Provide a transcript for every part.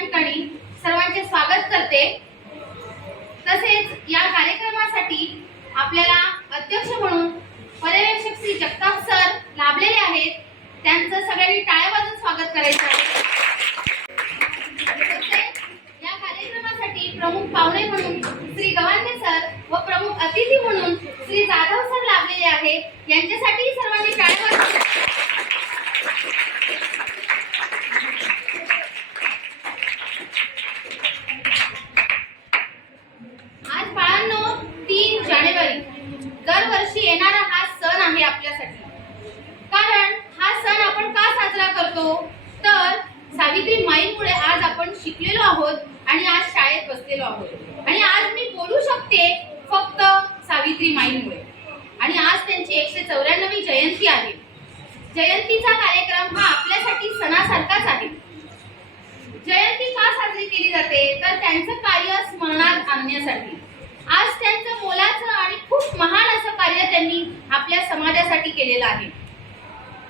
ठिकाणी सर्वांचे स्वागत करते. तसेच या कार्यक्रमासाठी आपल्याला अध्यक्ष म्हणून पर्यवेक्षक श्री जगताप सर लाभलेले आहेत. त्यांचं सगळ्यांनी टाळ्या वाजून स्वागत करायचं आहे. या कार्यक्रमासाठी प्रमुख पाहुणे म्हणून श्री गव्हाणे सर व प्रमुख अतिथी म्हणून श्री जाधव सर लाभलेले आहेत. यांच्यासाठी सर्व टाळ्या वाजून आज बाळांनो तीन जानेवारी दरवर्षी येणारा हा सण आहे आपल्यासाठी कारण हा सण आपण का साजरा करतो तर सावित्री माईमुळे आज आपण शिकलेलो आहोत आणि आज शाळेत आहोत. आणि आज मी बोलू शकते फक्त सावित्री माईमुळे. आणि आज त्यांची एकशे चौऱ्याण्णवी जयंती आहे. जयंतीचा कार्यक्रम हा आपल्यासाठी सणासारखाच आहे. जयंती का साजरी केली जाते? तर त्यांचं कार्य स्मरणात आणण्यासाठी. आज त्यांचं मोलाचं आणि खूप महान असं कार्य त्यांनी आपल्या समाजासाठी केलेलं आहे.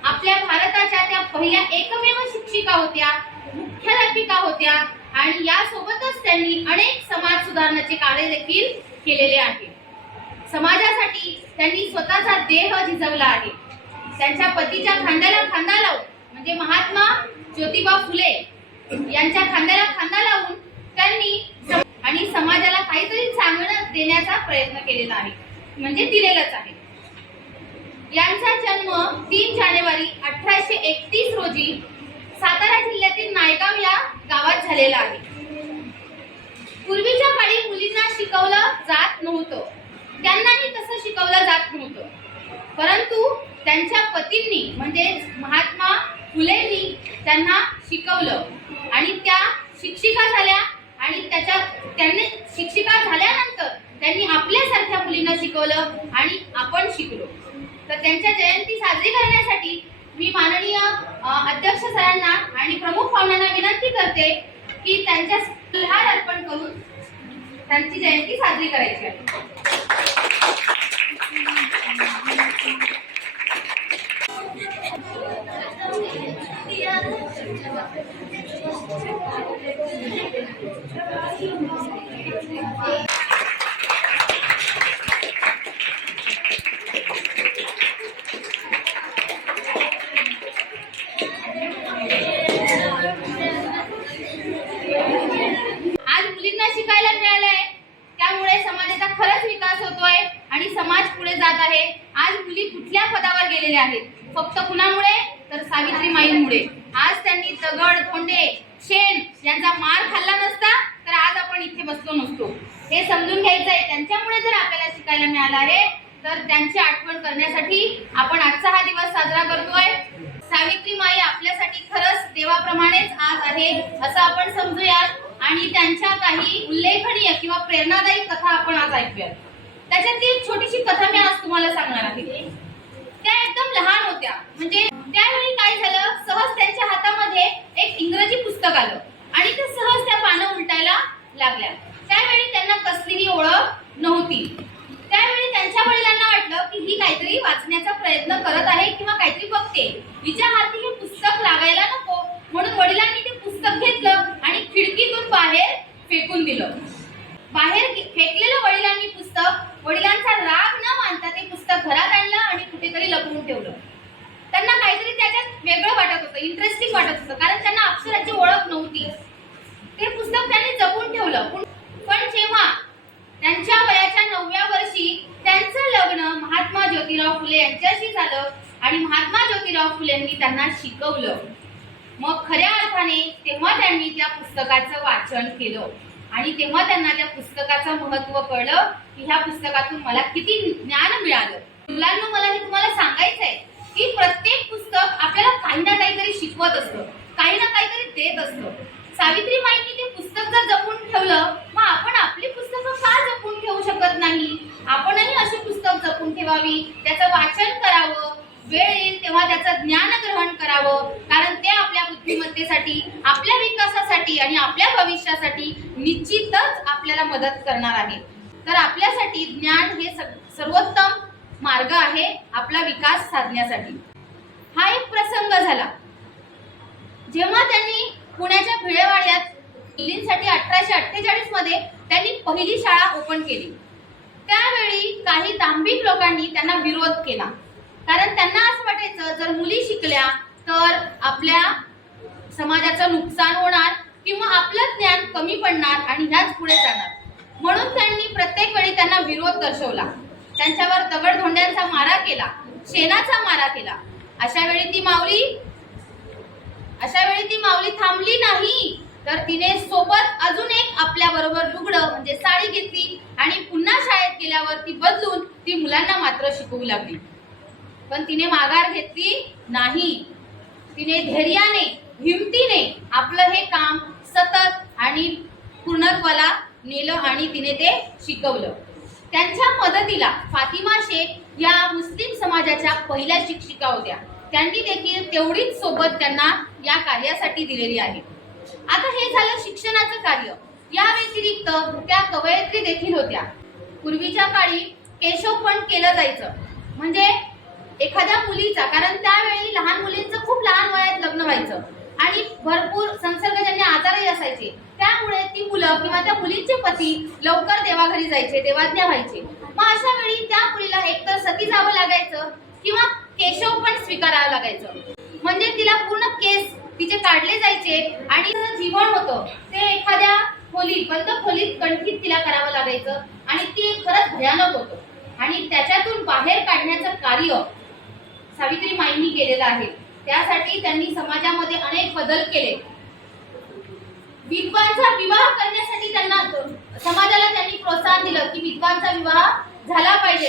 आपल्या भारताच्या त्या पहिल्या एकमेव शिक्षिका होत्या मुख्याध्यापिका होत्या आणि यासोबतच त्यांनी अनेक समाज सुधारण्याचे कार्य देखील केलेले आहे. समाजासाठी त्यांनी स्वतःचा देह झिजवला आहे. त्यांच्या पतीच्या खांद्याला खांदा लावून म्हणजे महात्मा ज्योतिबा फुले यांच्या खांद्याला खांदा लावून त्यांनी आणि समाजाला काहीतरी चांगलं देण्याचा प्रयत्न केलेला आहे. म्हणजे दिलेलाच आहे. यांचा जन्म तीन जानेवारी अठराशे एकतीस रोजी सातारा जिल्ह्यातील नायगाव या गावात झालेला आहे. पूर्वीच्या काळी मुलींना शिकवलं जात नव्हतं. त्यांनाही तसं शिकवलं जात नव्हतं. परंतु त्यांच्या पतींनी म्हणजे महात्मा फुलेंनी त्यांना शिकवलं. आणि त्या शिक्षिका झाल्या आणि त्याच्या त्यांनी शिक्षिका झाल्यानंतर त्यांनी आपल्यासारख्या मुलींना शिकवलं आणि आपण शिकलो. तर त्यांच्या जयंती साजरी करण्यासाठी मी माननीय अध्यक्ष सरांना आणि प्रमुख पाहुण्यांना विनंती करते की त्यांच्या हार अर्पण करून त्यांची जयंती साजरी करायची आहे. शिकायला शिकायला मिळालंय. त्यामुळे समाजाचा खरंच विकास होतोय आणि समाज पुढे जात आहे. आज मुली कुठल्या पदावर गेलेल्या आहेत? फक्त कुणामुळे? तर सावित्री माईंमुळे आज त्यांनी दगड धोंडे शेण यांचा मार खाल्ला नसता तर आज आपण इथे बसलो नसतो. हे समजून घ्यायचं आहे त्यांच्यामुळे जर आपल्याला शिकायला मिळालं आहे तर त्यांची आठवण करण्यासाठी आपण आजचा हा दिवस साजरा करतोय. सावित्री माई आपल्यासाठी खरंच देवाप्रमाणेच आज आहे असं आपण समजूयात. आणि त्यांच्या काही उल्लेखनीय किंवा प्रेरणादायी कथा आपण आज ऐकूयात. त्याच्यातली एक छोटीशी कथा मी आज तुम्हाला सांगणार आहे. त्या एकदम लहान होत्या. म्हणजे त्यावेळी काय झालं सहज त्यांच्या हातामध्ये एक इंग्रजी पुस्तक आलं आणि ते सहज त्या पानं उलटायला लागल्या. त्यावेळी त्यांना कसलीही ओळख नव्हती. त्यावेळी त्यांच्या वडिलांना वाटलं की ही काहीतरी वाचण्याचा प्रयत्न करत आहे किंवा काहीतरी बघते. हिच्या हाती हे पुस्तक लागायला नको. म्हणून वडिलांनी ते पुस्तक घेतलं आणि खिडकीतून बाहेर फेकून दिलं बाहेर फेकलेलं वडिलांनी पुस्तक वडिलांचा राग न मानता ते पुस्तक घरात आणलं आणि कुठेतरी लपवून ठेवलं. त्यांना काहीतरी त्याच्यात वेगळं वाटत होतं इंटरेस्टिंग वाटत होतं कारण त्यांना अक्षराची ओळख नव्हती. ते पुस्तक त्यांनी जपून ठेवलं. पण- पण जेव्हा त्यांच्या वयाच्या नवव्या वर्षी त्यांचं लग्न महात्मा ज्योतिराव फुले यांच्याशी झालं आणि महात्मा ज्योतिराव फुलेंनी त्यांना शिकवलं मग खऱ्या अर्थाने तेव्हा त्यांनी त्या पुस्तकाचं वाचन केलं. आणि तेव्हा त्यांना त्या पुस्तकाचं महत्त्व कळलं की ह्या पुस्तकातून मला किती ज्ञान मिळालं. मुलांना मला हे तुम्हाला सांगायचं आहे की प्रत्येक पुस्तक आपल्याला काही ना काहीतरी शिकवत असतं काही ना काहीतरी देत असतं. सावित्री माईंनी ते पुस्तक जर जपून ठेवलं मग आपण आपली पुस्तकं का जपून ठेवू शकत नाही? आपणही अशी पुस्तक जपून ठेवावी त्याचं वाचन करावं वेळ येईल तेव्हा त्याचं ज्ञान ग्रहण करावं. बुद्धिमत्तेसाठी आपल्या विकासासाठी आणि आपल्या भविष्यासाठी निश्चितच आपल्याला मदत करणार आहे. तर आपल्यासाठी ज्ञान हे सर्वोत्तम मार्ग आहे आपला विकास साधण्यासाठी. हा एक प्रसंग झाला. जेव्हा त्यांनी पुण्याच्या भिळेवाड्यात मुलींसाठी अठराशे अठ्ठेचाळीसमध्ये त्यांनी पहिली शाळा ओपन केली. त्यावेळी काही दांभिक लोकांनी त्यांना विरोध केला. कारण त्यांना असं वाटायचं जर मुली शिकल्या तर आपल्या समाजाचं नुकसान होणार किंवा आपलं ज्ञान कमी पडणार आणि ह्याच पुढे जाणार. म्हणून त्यांनी प्रत्येक वेळी त्यांना विरोध दर्शवला. त्यांच्यावर दगडधोंड्यांचा मारा केला शेणाचा मारा केला. अशा वेळी ती माऊली अशा वेळी ती माऊली थांबली नाही तर तिने सोबत अजून एक आपल्या बरोबर लुगडं म्हणजे साडी घेतली आणि पुन्हा शाळेत गेल्यावर ती बदलून ती मुलांना मात्र शिकवू लागली. पण तिने माघार घेतली नाही. तिने धैर्याने हिमतीने आपलं हे काम सतत आणि पूर्णत्वाला नेलं आणि तिने ते शिकवलं. त्यांच्या मदतीला फातिमा शेख या मुस्लिम समाजाच्या पहिल्या शिक्षिका होत्या. त्यांनी देखील तेवढीच सोबत त्यांना या कार्यासाठी दिलेली आहे. आता हे झालं शिक्षणाचं कार्य. या व्यतिरिक्त त्या कवयित्री देखील होत्या. पूर्वीच्या काळी केशव पण केलं जायचं. म्हणजे एखाद्या मुलीचा कारण त्यावेळी लहान मुलींचं खूप लहान वयात लग्न व्हायचं. आणि भरपूर संसर्गजन्य आजारही असायचे. त्यामुळे ती मुलं किंवा त्या मुलींचे पती लवकर देवाघरी जायचे देवाज्ञा व्हायचे. मग अशा वेळी त्या मुलीला एकतर सती जावं लागायचं किंवा केशव पण स्वीकारावं लागायचं. म्हणजे तिला पूर्ण केस तिचे काढले जायचे आणि तिचं जीवन होतं. ते एखाद्या खोलीत बंद खोलीत कंठीत तिला करावं लागायचं आणि ते खरंच भयानक होतं. आणि त्याच्यातून बाहेर काढण्याचं कार्य सावित्री माईंनी केलेलं आहे. त्यासाठी त्यांनी समाजामध्ये अनेक बदल केले. विधवांचा विवाह करण्यासाठी त्यांना समाजाला त्यांनी प्रोत्साहन दिलं की विधवांचा विवाह झाला पाहिजे.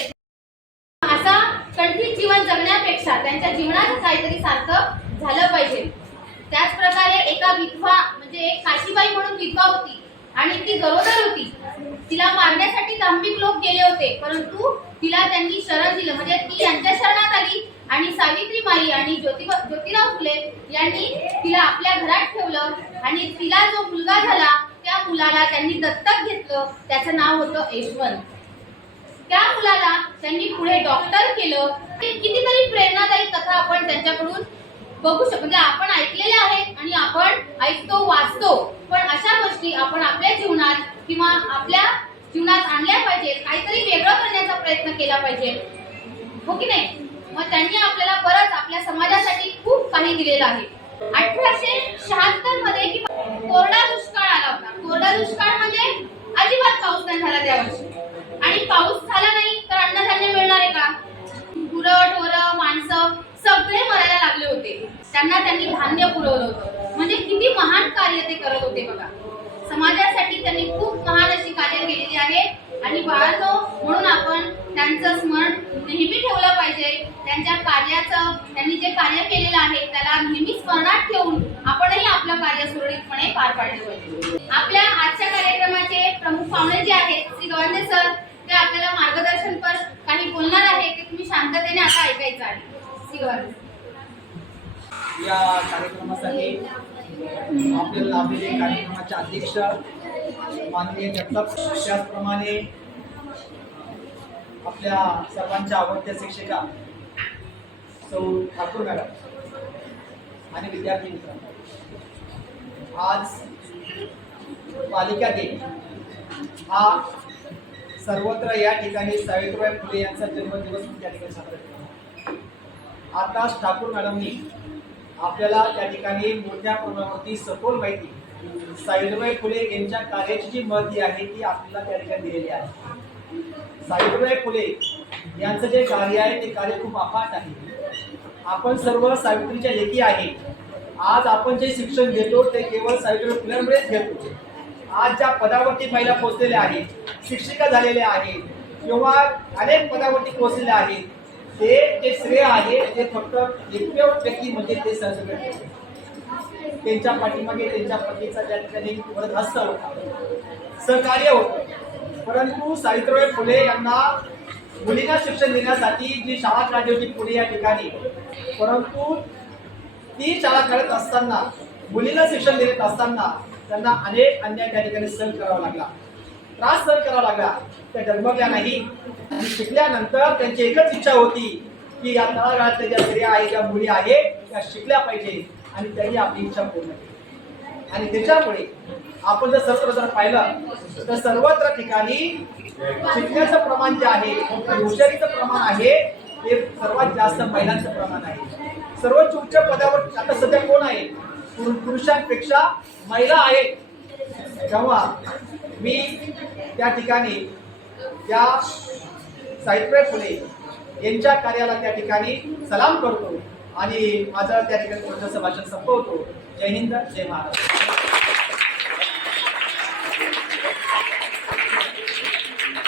असा कंठीत जीवन जगण्यापेक्षा त्यांच्या जीवनाचं काहीतरी सार्थक झालं पाहिजे. त्याच प्रकारे एका विधवा म्हणजे एक काशीबाई म्हणून विधवा होती आणि ती गरोदर होती. तिला मारण्यासाठी दांभिक लोक गेले होते परंतु तिला त्यांनी शरण दिलं. म्हणजे ती यांच्या शरणात आली आणि सावित्री माई आणि ज्योतिबा ज्योतिराव फुले यांनी तिला आपल्या घरात ठेवलं आणि तिला जो मुलगा झाला त्या मुलाला त्यांनी दत्तक घेतलं. त्याचं नाव होतं यशवंत. त्या मुलाला त्यांनी पुढे डॉक्टर केलं. कितीतरी प्रेरणादायी कथा आपण त्यांच्याकडून बघू शकतो. म्हणजे आपण ऐकलेल्या आहेत आणि आपण ऐकतो वाचतो. पण अशा गोष्टी आपण आपल्या जीवनात किंवा आपल्या जीवनात आणल्या पाहिजेत. काहीतरी वेगळं करण्याचा प्रयत्न केला पाहिजे. हो की नाही? मग त्यांनी आपल्याला परत आपल्या समाजासाठी खूप काही दिलेलं आहे. अठराशे शहात्तरमध्ये कोरडा दुष्काळ आला होता. कोरडा दुष्काळ म्हणजे अजिबात पाऊस नाही झाला त्यावर्षी. आणि पाऊस झाला नाही तर अन्नधान्य मिळणार आहे का? गुरं ढोरं माणसं सगळे मरायला लागले होते. त्यांना त्यांनी धान्य पुरवलं होतं. म्हणजे किती महान कार्य ते करत होते बघा. समाजासाठी त्यांनी खूप महान अशी कार्य केलेली आहे. आणि बाळतो म्हणून आपण त्यांचं स्मरण नेहमी ठेवलं पाहिजे. त्यांच्या कार्याचं त्यांनी जे कार्य केलेलं आहे त्याला नेहमी स्मरणात ठेवून आपणही आपलं कार्य सुरळीतपणे पार पाडलं पाहिजे. आपल्या आजच्या कार्यक्रमाचे प्रमुख पाहुणे जे आहेत श्री गवांदे सर ते आपल्याला मार्गदर्शन पर काही बोलणार आहे ते तुम्ही शांततेने आता ऐकायचं आहे. श्री गवांदे या कार्यक्रमासाठी आपल्याला लाभलेले कार्यक्रमाचे अध्यक्ष माननीय जगताप त्याचप्रमाणे आपल्या सर्वांच्या आवडत्या शिक्षिका सौ ठाकूर मॅडम आणि विद्यार्थी मित्र आज पालिका दिन. हा सर्वत्र या ठिकाणी सावित्रीबाई फुले यांचा जन्मदिवस त्या ठिकाणी साजरा केला आताच ठाकूर मॅडमनी आपल्याला त्या ठिकाणी मोठ्या प्रमाणावरती सखोल माहिती सावित्रीबाई फुले यांच्या कार्याची जी महती आहे ती आपल्याला त्या ठिकाणी दिलेली आहे. सावित्रीबाई फुले यांचं जे कार्य आहे ते कार्य खूप अफाट आहे. आपण सर्व सावित्रीच्या लेखी आहे. आज आपण जे शिक्षण घेतो ते केवळ सावित्री फुलेंमुळेच घेतो. आज ज्या पदावरती महिला पोहोचलेल्या आहेत शिक्षिका झालेल्या आहेत किंवा अनेक पदावरती पोहोचलेल्या आहेत ते जे श्रेय आहे ते फक्त एकमेव व्यक्ती म्हणजे ते संस्कृत. त्यांच्या पाठीमागे त्यांच्या पतीचा त्या ठिकाणी वरद हस्त होता. सहकार्य होतं. परंतु सावित्रीबाई फुले यांना मुलींना शिक्षण देण्यासाठी जी शाळा काढली होती पुणे या ठिकाणी परंतु ती शाळा काढत असताना मुलींना शिक्षण देत असताना त्यांना अनेक अन्याय त्या ठिकाणी सहन करावा लागला. त्रास सहन करावा लागला. त्या डगमगल्या नाही आणि शिकल्यानंतर त्यांची एकच इच्छा होती की या तळागाळातल्या ज्या स्त्रिया आहेत ज्या मुली आहेत त्या शिकल्या पाहिजे. आणि त्यांनी आपली इच्छा पूर्ण केली. आणि त्याच्यामुळे आपण जर सर्व जर पाहिलं तर सर्वत्र ठिकाणी शिकण्याचं प्रमाण जे आहे हुशारीचं प्रमाण आहे ते सर्वात जास्त महिलांचं प्रमाण आहे. सर्वोच्च उच्च पदावर आता सध्या कोण आहे? पुरुषांपेक्षा महिला आहेत. तेव्हा मी त्या ठिकाणी त्या साहित्य फुले यांच्या कार्याला त्या ठिकाणी सलाम करतो. आणि माझं त्या ठिकाणी छोटंसं भाषण संपवतो. जय हिंद जय महाराष्ट्र.